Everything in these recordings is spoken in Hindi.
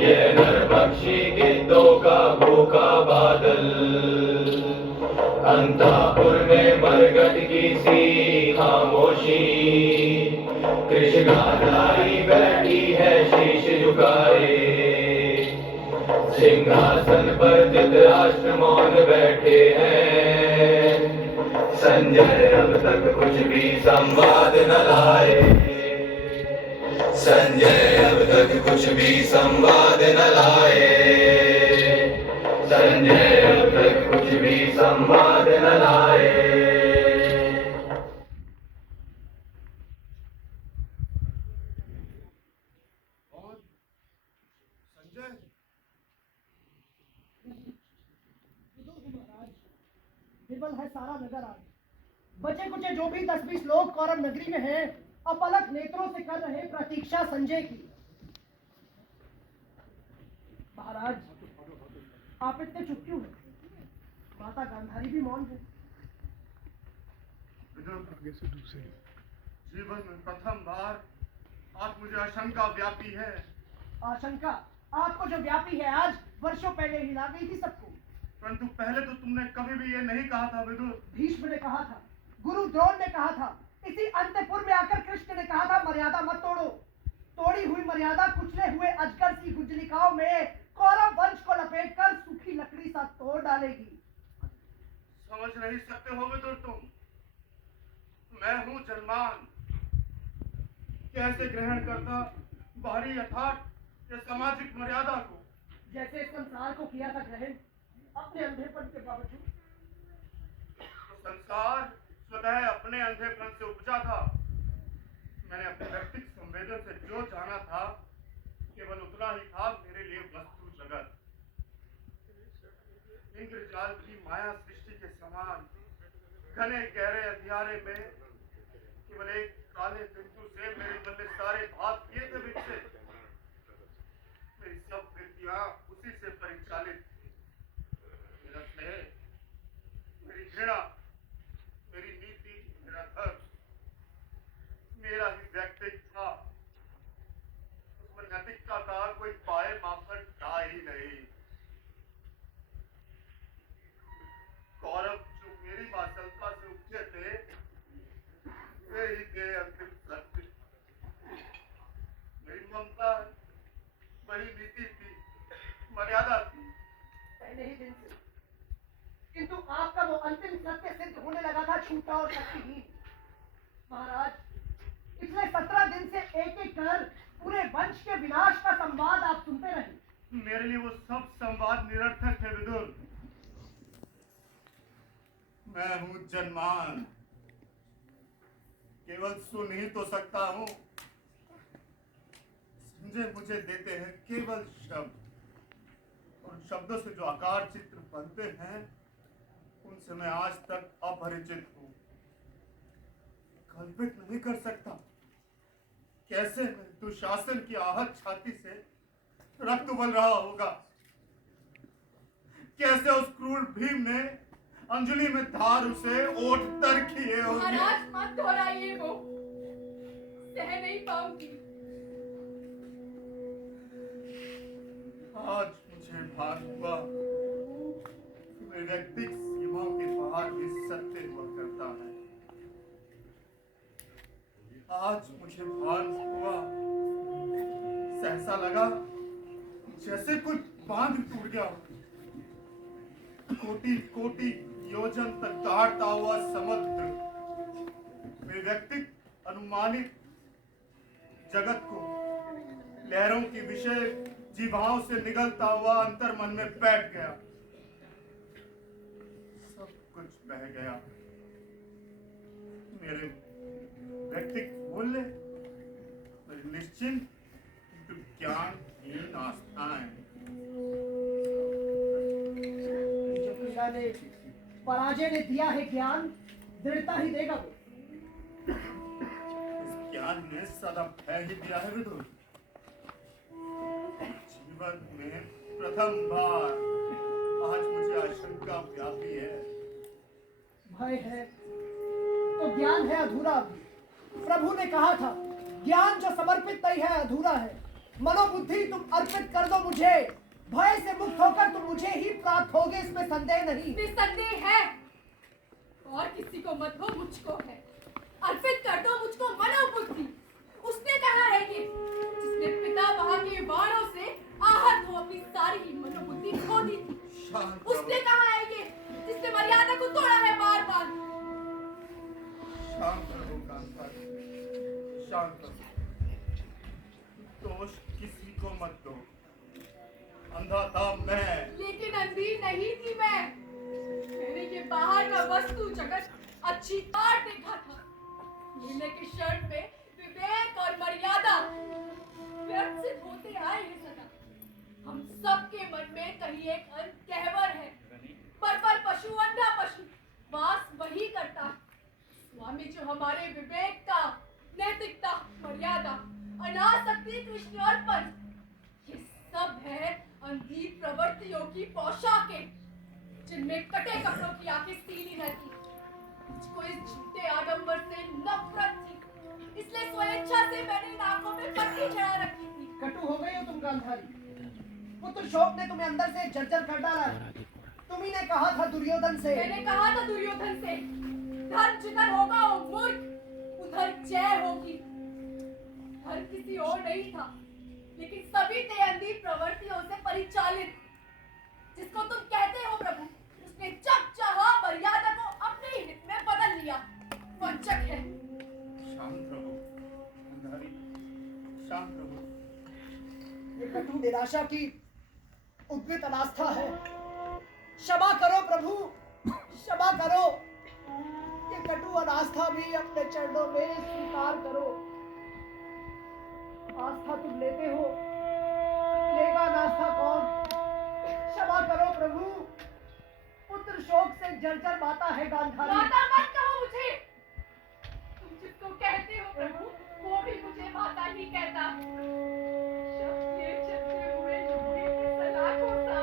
ये नरभक्षी गिद्धों का भूखा बादल, अंतापुर में मरघट की सी खामोशी, कृष्णगाधारी बैठी है शीश झुकाए, सिंहासन पर धृतराष्ट्र मौन बैठे हैं, संजय अब तक कुछ भी संवाद न लाए, संजय अब तक कुछ भी संवाद न लाए, संजय अब तक कुछ भी संवाद न लाए। संजय, विवल है सारा नगर आज। बचे कुचे जो भी 10-20 लोग कौरव नगरी में हैं, अपलक नेत्रों से कर रहे प्रतीक्षा संजय की। महाराज, आप इतने चुप क्यों हैं? माता गांधारी भी मौन है। जीवन में प्रथम बार आज मुझे आशंका व्यापी है। आशंका आपको जो व्यापी है आज, वर्षों पहले ही ला गई थी सबको। परंतु पहले तो तुमने कभी भी ये नहीं कहा था विदुर। भीष्म ने कहा था, गुरु द्रोण ने कहा था, इसी अंतपुर में आकर कृष्ण ने कहा था, मर्यादा मत तोड़ो। तोड़ी हुई मर्यादा कुचले हुए अजगर सी गुंजलिकाओं में कौरव वंश को लपेटकर सूखी लकड़ी सा तोड़ डालेगी। समझ नहीं सकते हो विदुर तुम। मैं हूं जन्मान, कैसे ग्रहण करता बाहरी यथार्थ या सामाजिक मर्यादा को। जैसे संसार को किया था ग्रहण अपने अंधेपन के बावजूद। तो संसार स्वतः अपने अंधेपन से उपजा था। मैंने अपने व्यक्तिगत संवेदन से जो जाना था, केवल उतना ही था मेरे लिए वस्तु जगत। इंद्रजाल की माया सृष्टि के समान घने गहरे अंधियारे में केवल एक काले बिंदु से मेरे बल्ले सारे भाग किए थे विकसित। मेरी सब वृत्तियां उसी से परिचालित। मेरा स्नेह, मेरी घृणा, मेरी नीति, मेरा धर्म, मेरा ही व्यक्तित्व था। उसमें नैतिकता का कोई पाए मापदंड था ही नहीं। कौरव जो मेरी वात्सलता से उपजे थे, वे ही थे अंतिम सत्य। मेरी ममता वही नीति थी, मर्यादा थी। पहले ही दिन से। किंतु आपका वो अंतिम सत्य सिद्ध होने लगा था छूटा और शक्तिहीन। महाराज, पिछले 17 दिन से एक-एक कर पूरे वंश के विनाश का संवाद आप सुनते रहे। मेरे लिए वो सब संवाद निरर्थक है विदुर। मैं हूं जन्मान, केवल सुन ही तो सकता हूं। संजय मुझे देते हैं केवल शब्द, और शब्दों से जो आकार चित्र बनते हैं उनसे मैं आज तक अपरिचित हूं। कल्पित नहीं कर सकता कैसे दुशासन की आहत छाती से रक्त उबल रहा होगा, कैसे उस क्रूर भीम ने अंजलि में धार उसे ओठ तर किए होंगे। महाराज मत दोहराइए, वो सह नहीं पाऊंगी। आज मुझे भान हुआ कि मेरे व्यक्तिगत सीमाओं के बाहर भी सत्य हुआ करता है। आज मुझे भान हुआ, सहसा लगा जैसे कुछ बांध टूट गया। कोटि कोटि योजन तक दहाड़ता हुआ समुद्र मेरे व्यक्तिगत अनुमानित जगत को लहरों की विषय जीवाओं से निगलता हुआ अंतर मन में बैठ गया। सब कुछ बह गया। मेरे व्यक्तिगत मूल्य, मेरी निश्चिंत किंतु ज्ञानहीन आस्थाएं। पराजय ने दिया है ज्ञान, दृढ़ता ही देगा वो। इस ज्ञान ने सदा भय ही दिया है विदुर। जीवन में प्रथम बार आज मुझे आशंका व्यापी है। भय है तो ज्ञान है अधूरा भी। प्रभु ने कहा था, ज्ञान जो समर्पित नहीं है अधूरा है। मनोबुद्धि तुम अर्पित कर दो मुझे। मुझे, भय से मुक्त होकर तुम मुझे ही प्राप्त होगे, इसमें संदेह नहीं। निसंदेह है। और किसी को मत हो, मुझको है। अर्पित कर दो मुझको मनोबुद्धि। उसने कहा है कि जिसने पिता वहां के बाणों से आहत हो अपनी सारी मनोबुद्धि खो दी थी। उसने कहा है कि जिसने मर्यादा को तोड़ा है बार बार। शांत रहो गांधारी, शांत रहो। दोष किसी को मत दो। अंधा था मैं, लेकिन अंधी नहीं थी मैं। मैंने ये बाहर का वस्तु जगत अच्छी बार देखा था। निर्णय की शर्त में विवेक और मर्यादा व्यर्थ सिद्ध होते आए हैं सदा। हम सबके मन में कहीं एक कहवर है। पर पशु अंधा पशु वास वही करता है। स्वामी जो हमारे विवेक का, नैतिकता, मर्यादा, अनासक्ति, कृष्ण अर्पण, ये सब है अंधी प्रवृत्तियों की पोशाकें, जिनमें कटे कपड़ों की आंखें सीली रहती। मुझको इस झूठे आडंबर से नफरत थी, इसलिए स्वेच्छा से मैंने इन आंखों में पट्टी चढ़ा रखी थी। कटु हो गई हो तुम गांधारी। पुत्र शोक ने तुम्हें अंदर से जर्जर कर डाला है। तुम्ही ने कहा था दुर्योधन से, मैंने कहा था दुर्योधन से, धर्म जिधर होगा वो मूर्ख उधर जय होगी। धर्म किसी और नहीं था, लेकिन सभी थे अंधी प्रवृत्तियों से परिचालित। जिसको तुम कहते हो प्रभु, उसने जब चाहा मर्यादा को अपने ही हित में बदल लिया। वंचक है। शांत रहो गांधारी, शांत रहो। ये कटु निराशा की उद्वित अनास्था है। क्षमा करो प्रभु, क्षमा करो। ये कटु अनास्था भी अपने चरणों में स्वीकार करो। आस्था तुम लेते हो, लेगा अनास्था कौन? क्षमा करो प्रभु। पुत्र शोक से जर्जर माता है गांधारी। माता मत कहो मुझे। तुम जिसको कहते हो प्रभु, वो भी मुझे माता ही कहता। ये चलते हुए झूठे की सलाखों सा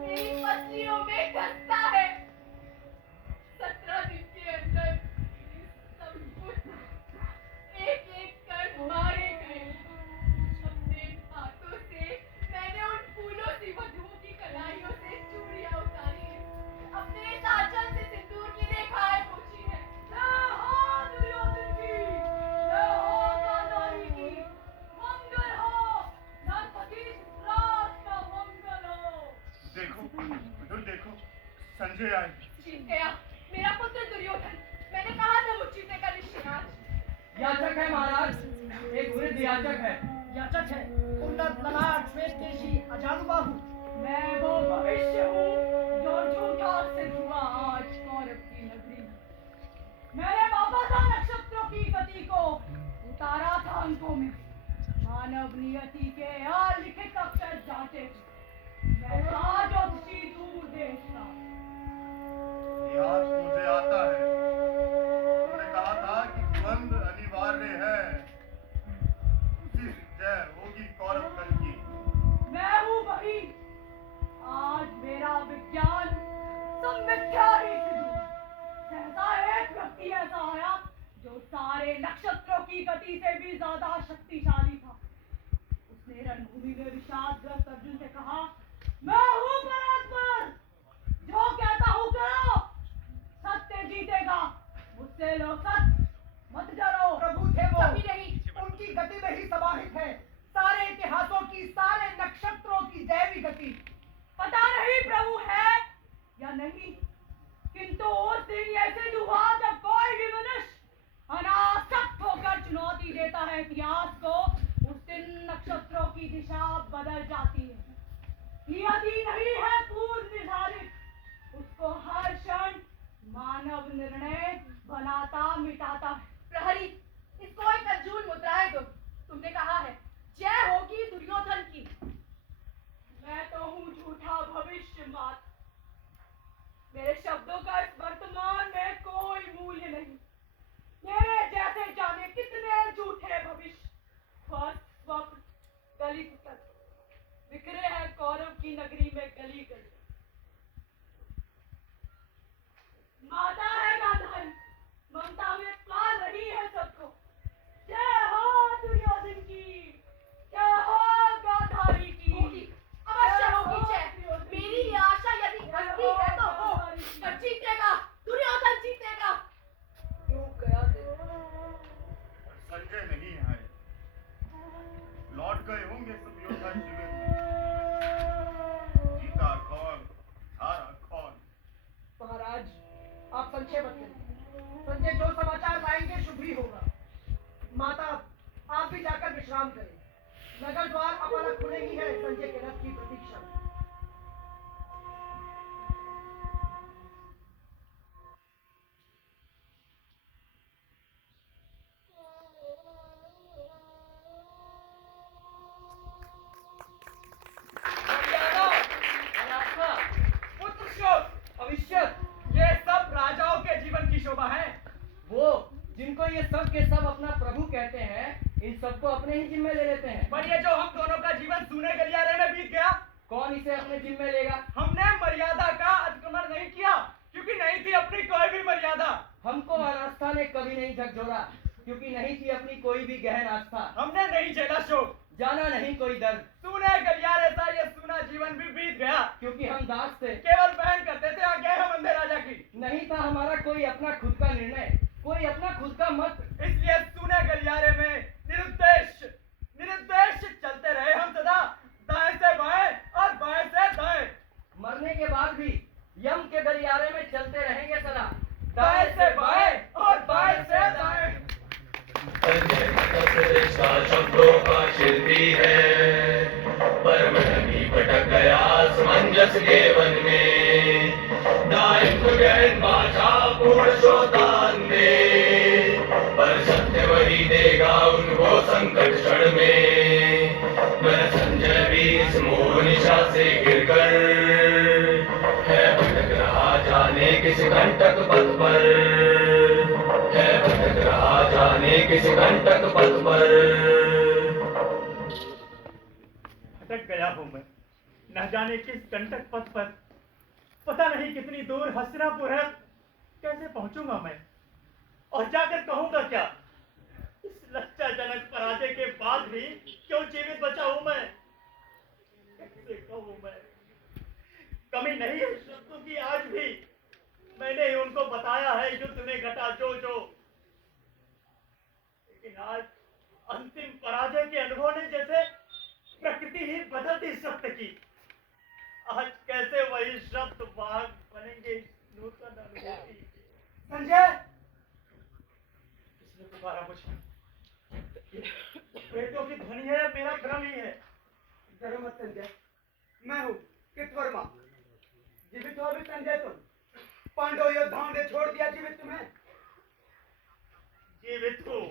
मेरी पसलियों में घसता है। 17 दिन के अंदर सब कुछ एक एक कर मारे गए। अपने हाथों से मैंने उन फूलों सी वधुओं की कलाइयों से चूड़ियां उतारी है। अपने साचन से सिंदूर की रेखाएं पोंछी है। जय हो दुर्योधन की, जय हो गांधारी की। मंगल हो, नरपति राज का मंगल हो। देखो विदुर, देखो संजय आए। जीत गया मेरा पुत्र दुर्योधन। मैंने कहा था वो जीतेगा निश्चय। याचक है महाराज, एक वृद्ध याचक है। याचक है, उन्नत ललाट श्वेत केशी अजानुबाहु। मैं वो भविष्य हूँ जो झूठा सिद्ध हुआ आज कौरव की नगरी में। मैंने मापा था नक्षत्रों की गति को, उतारा था अंकों में। मानव नियति के अलिखित अक्षर जांचे। मैं था ज्योतिषी दूर देश का। याद मुझे आता है, तुमने कहा था कि द्वंद अनिवार्य है, उसी से जय होगी कौरव दल की। मैं हूँ वही। आज मेरा विज्ञान संविख्या ही सिद्ध हुआ। सहसा एक व्यक्ति ऐसा आया जो सारे नक्षत्रों की गति से भी ज्यादा शक्तिशाली था। उसने रणभूमि में विषादग्रस्त अर्जुन से कहा, मैं हूँ परात्पर, जो कहता हूँ करो, सत्य जीतेगा। मुझसे लो सत्य, मत डरो। प्रभु थे वो, कभी नहीं। उनकी गति में ही समाहित है सारे इतिहासों की, सारे नक्षत्रों की दैवी गति। पता नहीं प्रभु है या नहीं, किंतु उस दिन ऐसे हुआ जब कोई भी मनुष्य अनासक्त होकर चुनौती देता है इतिहास को, उस दिन नक्षत्रों की दिशा बदल जाती है। नियति नहीं है पूर्व निर्धारित, उसको हर क्षण मानव निर्णय बनाता मिटाता है। प्रहरी, इसको एक अर्जुन मुद्राएं दो। तुमने कहा है जय होगी दुर्योधन की। मैं तो हूँ झूठा भविष्य मात। मेरे शब्दों का इस वर्तमान में कोई मूल्य नहीं। मेरे जैसे जाने कितने झूठे भविष्य, स्वप्न, गलित तक बिखरे हैं कौरव की नगरी में गली गली। माता है गांधारी, ममता में पाल रही है सबको। जय हो दुर्योधन की, जय हो गांधारी की। अब सब के सब अपना प्रभु कहते हैं, इन सबको अपने ही जिम्मे ले लेते हैं। पर ये जो हम दोनों का जीवन सूने गलियारे में बीत गया, कौन इसे अपने जिम्मे लेगा? हमने मर्यादा का अतिक्रमण नहीं किया, क्योंकि नहीं थी अपनी कोई भी मर्यादा। हमको अनास्था ने कभी नहीं झकझोरा, क्योंकि नहीं थी अपनी कोई भी गहन आस्था। हमने नहीं झेला शोक, जाना नहीं कोई दर्द, सूने गलियारे था ये सूना जीवन भी बीत गया। क्योंकि हम दास थे, केवल बहन करते थे आज्ञा हम अंधे राजा की। नहीं था हमारा कोई अपना खुद का निर्णय, कोई अपना खुद का मत। इसलिए सूने गलियारे में निरुद्देश निरुद्देश चलते रहे हम सदा, दाएं से बाएं और बाएं से दाएं। मरने के बाद भी यम के गलियारे में चलते रहेंगे सदा, दाएं से बाएं और बाएं से दाएं। संजय प्रतिष्ठा शब्दों का शिल्पी है, पर वही भटक गया असमंजस के वन में। दायित्व गहन भाषा पूर्ण श्रोतान दे, पर सत्य वही देगा उनको संकट क्षण में। मैं संजय भी इस मोह निशा से गिरकर है भटक रहा जाने किस कंटक पथ पर, है भटक रहा जाने किस कंटक पथ पर। भटक गया हूँ मैं न जाने किस कंटक पथ पर, पता नहीं कितनी दूर हसनापुर है, कैसे पहुंचूंगा मैं और जाकर कहूंगा क्या? इस लज्जाजनक पराजय के बाद भी क्यों जीवित बचा हूं मैं? कैसे कहूं मैं? कमी नहीं है शब्दों की आज भी, मैंने ही उनको बताया है युद्ध में घटा जो जो, लेकिन आज अंतिम पराजय के अनुभव ने जैसे प्रकृति ही बदल दी सत्य की। आज कैसे वही शब्द वाहक बनेंगे इस नूतन अनुभूति के? संजय, किसने पुकारा मुझे? ये प्रेतों की ध्वनि है या मेरा भ्रम ही है? डरो मत संजय, मैं हूँ कृतवर्मा। जीवित हो अभी संजय तुम? पांडव योद्धाओं ने छोड़ दिया जीवित तुम्हें? जीवित हूँ।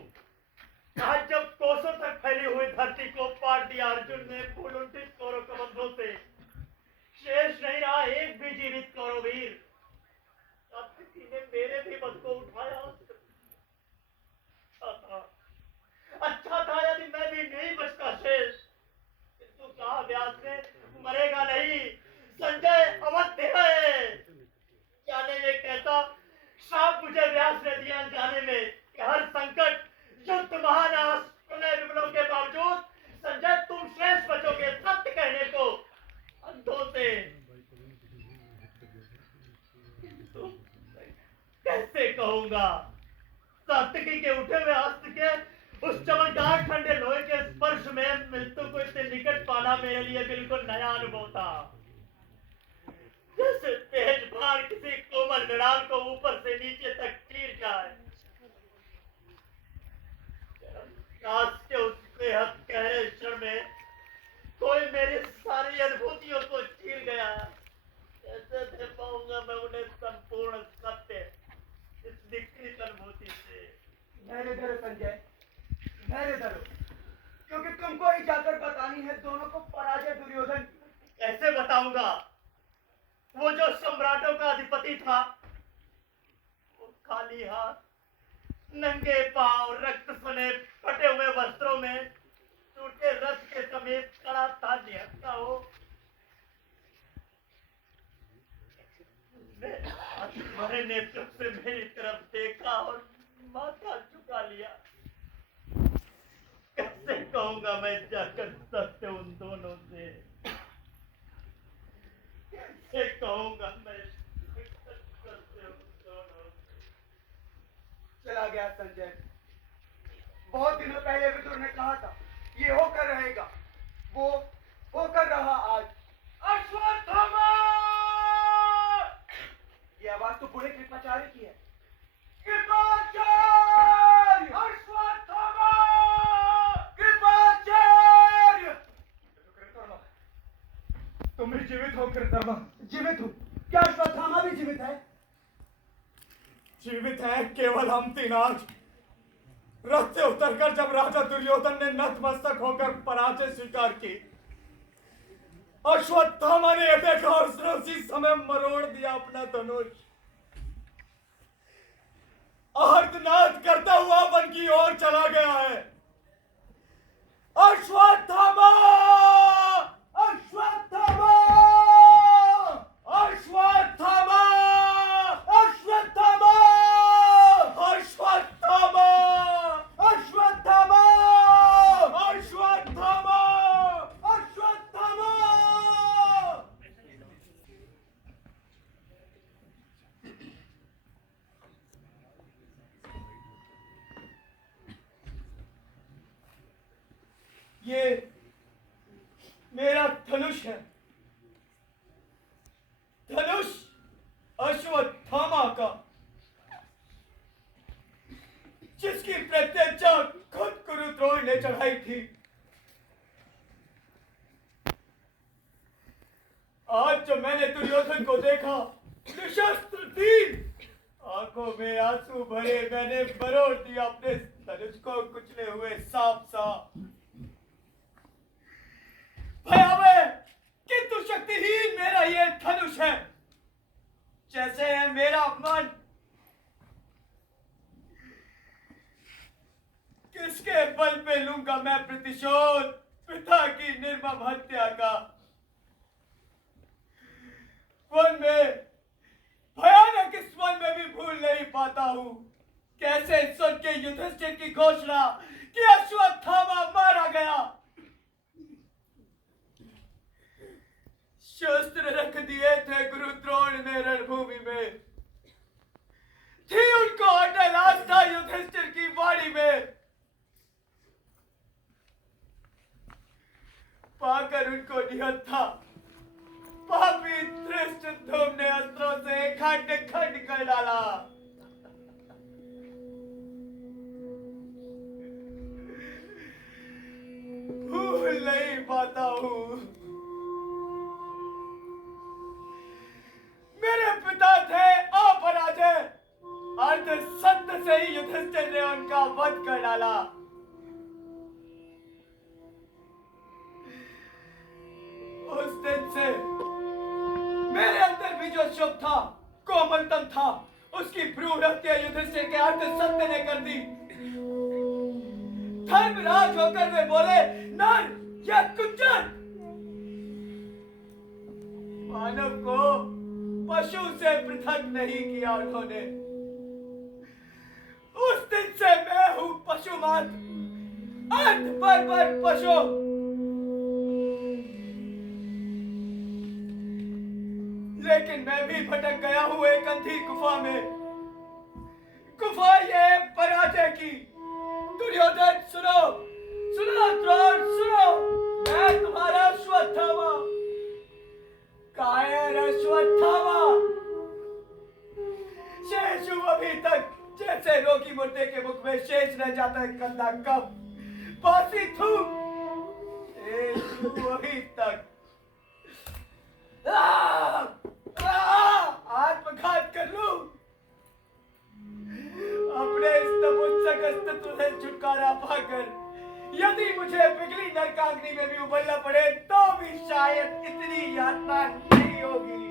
आज जब कोसों तक फैली हुई धरती को पाट दिया अर्जुन ने फूल 29 कौरव कबंधों से, शेष नहीं रहा एक भी जीवित कौरवीर। किसी ने मेरे भी मत को उठाया। अच्छा था यदि मैं भी नहीं बचता शेष, किंतु कहा व्यास ने मरेगा नहीं, संजय अवध्य है। जाने में कहता श्राप मुझे व्यास ने दिया जाने में कि हर संकट युद्ध महानाश प्रलय विमलों के बावजूद संजय तुम शेष बचोगे सत्य कहने को अंधों से। कैसे कहूंगा? सात्विकी के उठे हुए हस्त के उस चमकदार ठंडे लोहे के स्पर्श में मृत्यु को इतने निकट पाना मेरे लिए बिल्कुल नया अनुभव था। जैसे तेज बाण किसी कोमल मृणाल को ऊपर से नीचे तक चीर जाए। काश के उस बेहद गहरे क्षण में कोई मेरी सारी अनुभूतियों को चीर गया। कैसे दे पाऊंगा मैं उन्हें संपूर्ण सत्य इस विकृत अनुभूति से? धैर्य धरो संजय, धैर्य धरो, क्योंकि तुमको ही जाकर बतानी है दोनों को पराजय दुर्योधन की। कैसे बताऊंगा? वो जो सम्राटों का अधिपति था, वो खाली हाथ, नंगे पांव, रक्त सने फटे हुए वस्त्रों में, टूटे रथ के समेत खड़ा था निहत्था हो। तुम्हारे नेतृत्व से मेरी तरफ देखा और माथा झुका लिया। कैसे कहूंगा मैं जाकर सत्य उन दोनों से? कैसे कहूंगा मैं सत्य उन दोनों से? चला गया संजय। बहुत दिनों पहले विदुर ने कहा था ये होकर रहेगा, वो होकर रहा आज। अश्वत्थामा! ये आवाज तो बूढ़े कृपाचार्य की है। कृपाचार्य! अश्वत्थामा! कृपाचार्य! तुम भी जीवित हो कृतवर्मा? जीवित हूँ। क्या अश्वत्थामा भी जीवित है? जीवित है केवल हम तीन आज। रथ से उतरकर जब राजा दुर्योधन ने नतमस्तक होकर पराजय स्वीकार की, अश्वत्थामा ने यह देखा और उसने उसी समय मरोड़ दिया अपना धनुष। आर्तनाद करता हुआ वन की ओर चला गया है। अश्वत्थामा! अश्वत्थामा! अश्वत्थामा! अश्वत्थामा! अश्वत्थामा! अश्वत्थामा! अश्वत्थामा! अश्वत्थामा! ये मेरा धनुष है, धनुष अश्वत्थामा का, जिसकी प्रत्यक्षा खुद कुरुद्रोण ने चढ़ाई थी। आज जब मैंने दुर्योधन को देखा, निशस्त्र तीर, आंखों में आंसू भरे मैंने बरोड़ दिया अपने धनुष को कुचले हुए सांप सा। भयावह किंतु शक्तिहीन मेरा ये धनुष है, जैसे है मेरा मन। किसके बल पे लूंगा मैं प्रतिशोध पिता की निर्मम हत्या का। वन में, भयानक इस वन में भी भूल नहीं पाता हूं कैसे सुन के युधिष्ठिर की घोषणा कि अश्वत्थामा मारा गया। शस्त्र रख दिए थे गुरुद्रोण ने रणभूमि में, थी उनको अटल आस्था युधिष्ठिर की वाणी में। पाकर उनको निहत था, पापी धृष्ट धूम ने अस्त्रों से खंड खंड कर डाला। भूल नहीं पाता हूं मेरे पिता थे अपराजय, अर्ध सत्य से ही युधिष्ठिर ने उनका वध कर डाला। उस दिन से मेरे अंदर भी जो शुभ था, कोमलतम था, उसकी भ्रूण हत्या युधिष्ठिर के अर्ध सत्य ने कर दी। धर्मराज होकर वे बोले, नर या कुंजन, मानव को पशु से पृथक नहीं किया उन्होंने। उस दिन से मैं हूं पशु मात्र, अर्ध बर्बर पशु। लेकिन मैं भी भटक गया हूं एक अंधी गुफा में, गुफा ये पराजय की। दुर्योधन सुनो, सुनो द्रोण सुनो, मैं तुम्हारा अश्वत्थामा, कायर अश्वत्थामा। शेष हूं अभी तक, जैसे रोगी मुर्दे के मुख में शेष रह जाता है कंधा कब, बासी थूक, शेष हूं अभी तक। आत्मघात कर लूं, अपने इस नपुंसक अस्तित्व से छुटकारा पाकर यदि मुझे पिघली नरकाग्नि में भी उबलना पड़े तो भी शायद इतनी यातना नहीं होगी।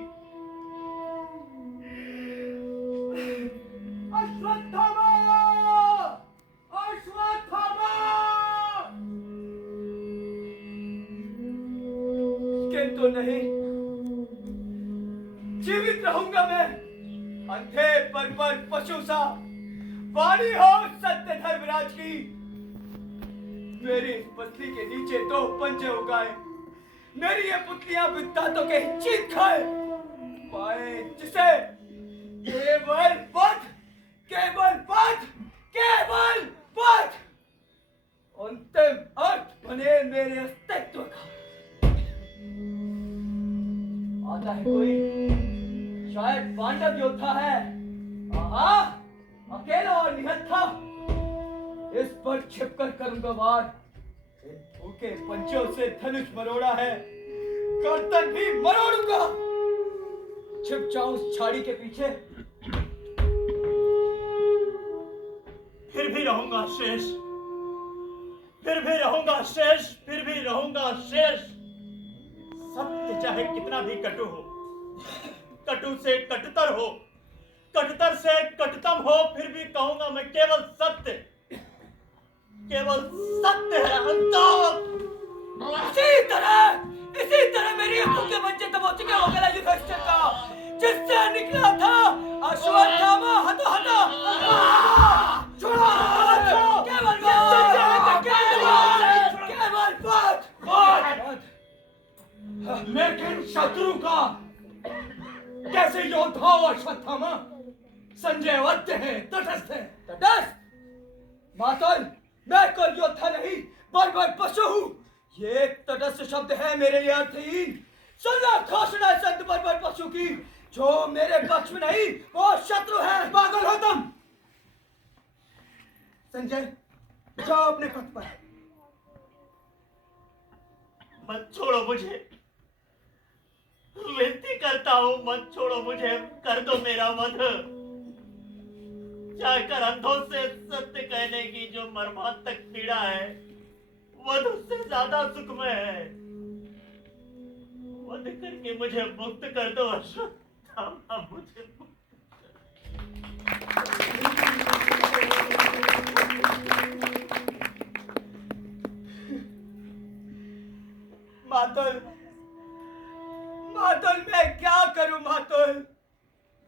अश्वत्थामा! अश्वत्थामा! किंतु नहीं, जीवित रहूंगा मैं, अंधे पर पशु सा। वाणी हो सत्य धर्मराज की, मेरी पतली के नीचे दो पंजे उगाए, मेरी ये पुतलियां भी दांतों के चीत खाए, पाए जिसे केवल पथ, केवल पथ, केवल पथ, अंतिम अर्थ बने मेरे अस्तित्व का। आता है कोई, शायद पांडव योद्धा है, आहा, अकेला और निहत्था, इस पर छिपकर करूंगा वार। इन भूखे पंचों से धनुष मरोड़ा है, गर्दन भी मरोड़ूंगा। छिप जाऊं उस झाड़ी के पीछे, फिर भी रहूंगा शेष, फिर भी रहूंगा शेष, फिर भी रहूंगा शेष। सत्य चाहे कितना भी कटु हो, कटु से कटुतर हो, कटतर से कटतम हो, फिर भी कहूंगा मैं केवल सत्य है अंत। इसी तरह मेरी आंखों के मंचे तब हो चुके हो गया युधिष्ठिर का, जिससे निकला था अश्वत्थामा हता लेकिन शत्रु का कैसे योद्धा हो अश्वत्थामा? संजय वध्य है, तटस्थ है। तटस्थ? मातल, मैं कोई योद्धा नहीं, बर्बर पशु हूँ। ये तटस्थ शब्द है मेरे लिए अर्थहीन। सुनना घोषणा संत बर्बर पशु की, जो मेरे पक्ष में नहीं वो शत्रु है। पागल हो तुम। संजय, जाओ अपने पथ पर। मत छोड़ो मुझे, विनती करता हूँ, मत छोड़ो मुझे, कर दो मेरा वध। जाकर अंधों से सत्य कहने की जो मर्मांतक पीड़ा है, वध उससे ज्यादा सुखमय है। वध करके मुझे मुक्त कर दो अश्वत्थामा, मुझे मातल, मातल मैं क्या करूं मातल?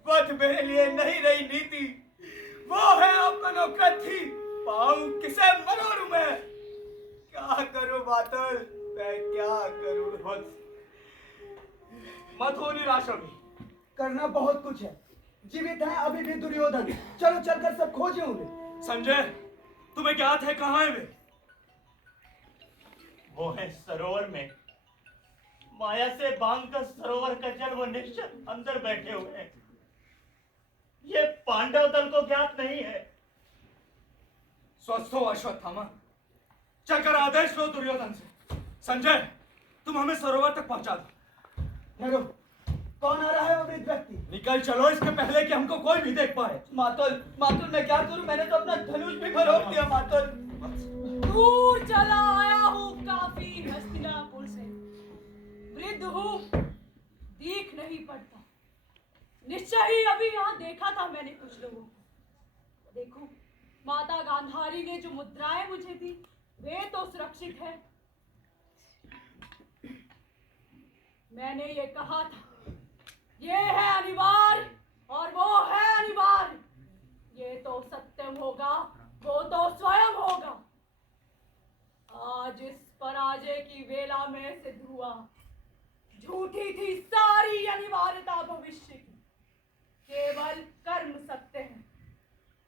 वध मेरे लिए नहीं रही नीति, वो है अपनोकृति। पाऊं किसे मनोरू मैं? क्या करूं मातल, मैं क्या करूं? मत हो निराशा भी, करना बहुत कुछ है। जीवित है अभी भी दुर्योधन, चलो चलकर सब खोजें उन्हें। संजय, तुम्हें ज्ञात है कहाँ है वे? वो है सरोवर में, माया से बांधकर सरोवर का जल वो निश्चित अंदर बैठे हुए हैं। ये पांडव दल को ज्ञात नहीं है। स्वस्थ हो अश्वत्थामा, चलकर आदेश लो दुर्योधन से। संजय, तुम हमें सरोवर तक पहुंचा दो। ठहरो, कौन आ रहा है वो वृद्ध व्यक्ति? निकल चलो इसके पहले कि हमको कोई भी देख पाए। मातल, मातल मैं क्या करूं? मैंने तो अपना धनुष भी फरोख दिया मातल। दूर चला आया हूँ काफी हस्तिनापुर से, वृद्ध हूँ, दिख नहीं पड़ता। निश्चय ही अभी यहाँ देखा था मैंने कुछ लोगों को। देखो, माता गांधारी ने जो मुद्राएं मुझे दी, वे तो सुरक्षित है। मैंने ये कहा था, ये है अनिवार्य और वो है अनिवार्य। ये तो सत्यम होगा, वो तो स्वयं होगा। आज इस पराजय की वेला में सिद्ध हुआ, झूठी थी सारी अनिवार्यता भविष्य की। केवल कर्म सत्य है।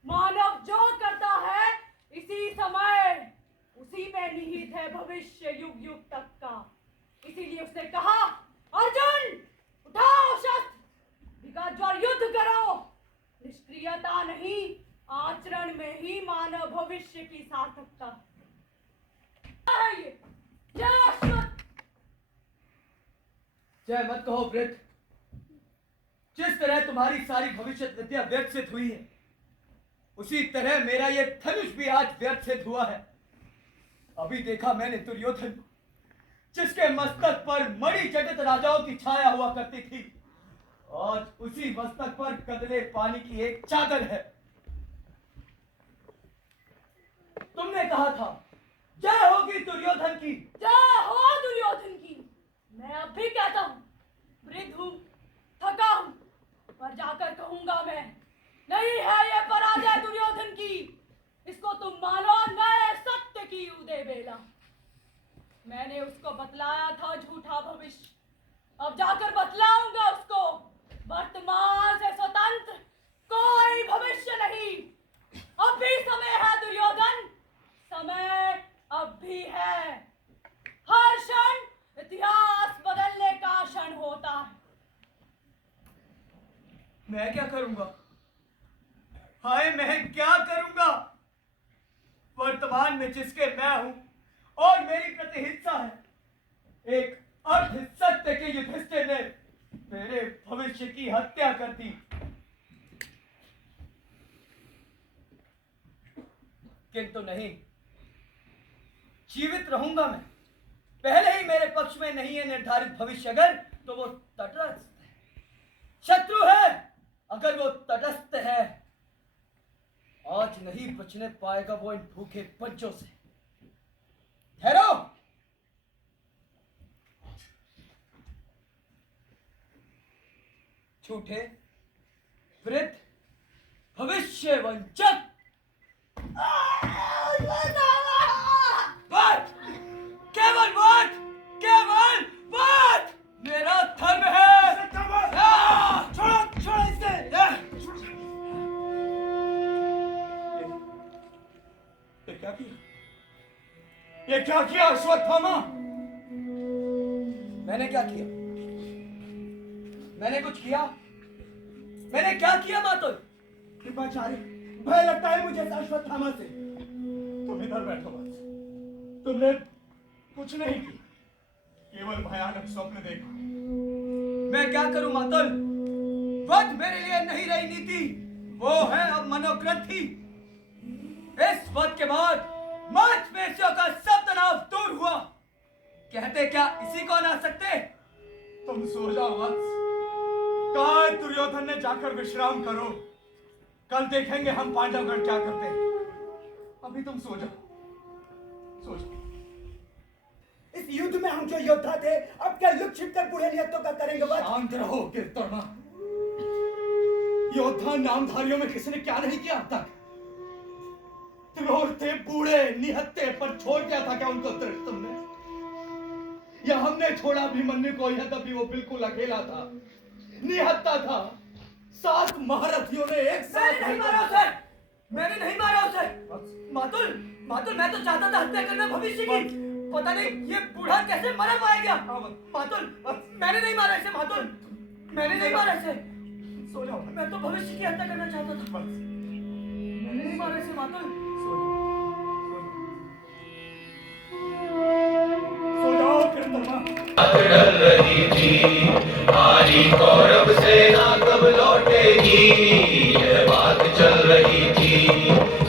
मानव जो करता है इसी समय उसी में निहित है भविष्य युग युग तक का। इसीलिए उसने कहा, अर्जुन उठाओ शस्त्र, विकट युद्ध करो। निष्क्रियता नहीं, आचरण में ही मानव भविष्य की सार्थकता है। ये जय मत कहो वृद्ध। जिस तरह तुम्हारी सारी भविष्य विद्या व्यर्थ सिद्ध हुई है, उसी तरह मेरा ये धनुष भी आज व्यर्थ सिद्ध हुआ है। अभी देखा मैंने दुर्योधन, जिसके मस्तक पर मणि जगत राजाओं की छाया हुआ करती थी, आज उसी मस्तक पर कदले पानी की एक चादर है। तुमने कहा था जय होगी दुर्योधन की। जय हो दुर्योधन की। मैं अब भी कहता हूँ, वृद्ध हूँ, थका हूँ, पर जाकर कहूंगा मैं, नहीं है ये पराजय दुर्योधन की। इसको तुम मानो नए सत्य की उदय बेला। मैंने उसको बतलाया था झूठा भविष्य, अब जाकर बतलाऊंगा उसको वर्तमान से स्वतंत्र कोई भविष्य नहीं। अब भी समय है दुर्योधन, समय अब भी है। हर क्षण इतिहास बदलने का क्षण होता है। मैं क्या करूंगा? हाय मैं क्या करूंगा? वर्तमान में जिसके मैं हूं और मेरी प्रतिहिंसा है, एक अर्ध सत्य के युधिष्ठिर ने मेरे भविष्य की हत्या कर दी। किंतु नहीं, जीवित रहूंगा मैं। पहले ही मेरे पक्ष में नहीं है निर्धारित भविष्य, अगर तो वो तटस्थ है, शत्रु है, अगर वो तटस्थ है, आज नहीं बचने पाएगा वो इन भूखे पंचों से। ठहरो। झूठे, वृद्ध, भविष्य वंचक। बात, केवल बात, केवल बात मेरा धर्म है। छोड़ो छोड़ो इसे। ये क्या किया? ये क्या किया अश्वत्थामा? मैंने क्या किया? मैंने कुछ किया? मैंने क्या किया मातुल? कृपाचार्य, भय लगता है मुझे इस अश्वत्थामा से। तुम इधर बैठो बस। तुमने कुछ नहीं किया, केवल भयानक स्वप्न देखा। मैं क्या करूं मातुल? वध मेरे लिए नहीं रही नीति, वो है अब मनोग्रंथि। इस वध के बाद मांसपेशियों का सब तनाव दूर हुआ। कहते क्या इसी को ना सकते? तुम सो जाओ वत्स। कहा है दुर्योधन ने जाकर विश्राम करो। कल देखेंगे हम पांडवगण क्या करते हैं। अभी तुम सो जाओ, सो जाओ। इस युद्ध में हम जो योद्धा थे, अब क्या लुक छिप कर बूढ़े नियतों का करेंगे वध? शांत रहो कीर्तनमा। योद्धा नामधारियों में किसी ने क्या नहीं किया अब तक? त्रिलोक थे बूढ़े निहत्ते, पर छोड़ दिया था क्या उनको तुमने? या हमने छोड़ा अभिमन्यु को, या तभी वो बिल्कुल अकेला था, निहत्ता था। 7 महारथियों ने एक साथ मैंने नहीं मारा उसे। मैंने नहीं मारा उसे। मातुल, मातुल, मैं तो चाहता था हत्या करना भविष्य की। पता नहीं ये बूढ़ा कैसे मरा पाएगा। मातुल, मैंने नहीं मारा इसे। मातुल, मैंने नहीं मारा इसे। सो जाओ, मैं तो भविष्य की हत्या करना चाहता था। मैंने नहीं मारा इसे मातुल। सो जाओ कीर्तनमा। डर रही थी हमारी कौरव सेना कब लौटेगी, यह बात चल रही थी।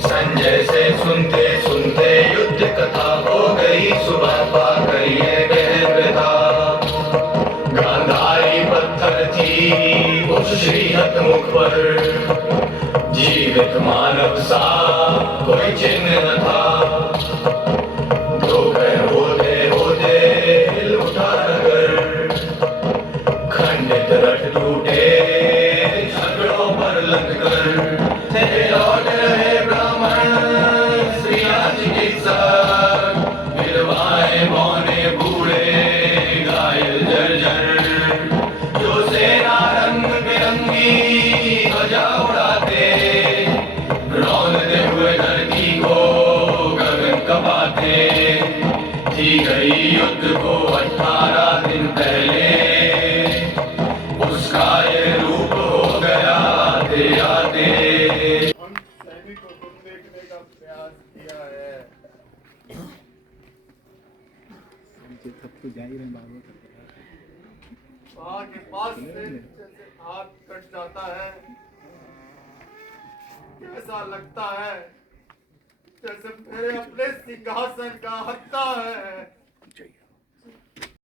संजय से सुनते सुनते युद्ध कथा हो गई सुबह पाकर ये गहन था। गांधारी पत्थर थी उस श्रीहत मुख पर, जीवित मानव सा कोई चिन्ह न था। दोपहर होते होते हिल उठा नगर, खंडित रथ टूटे झगड़ों पर लगकर। लौट रहे ब्राह्मण स्त्रियां चिकित्सक, विधवाएं मौने बूढ़े घायल जर्जर। जो सेना रंग बिरंगी ध्वजा उड़ाते, रौंदते हुए धरती को गगन कपाते। थी गई युद्ध को 18 दिन पहले, उसका ये रूप हो गया आते आते। हम सैनिकों को देखने का प्रयास किया है। वहाँ के पास से जैसे हाथ कट जाता है, कैसा लगता है जैसे मेरे अपने सिंहासन का हत्या है।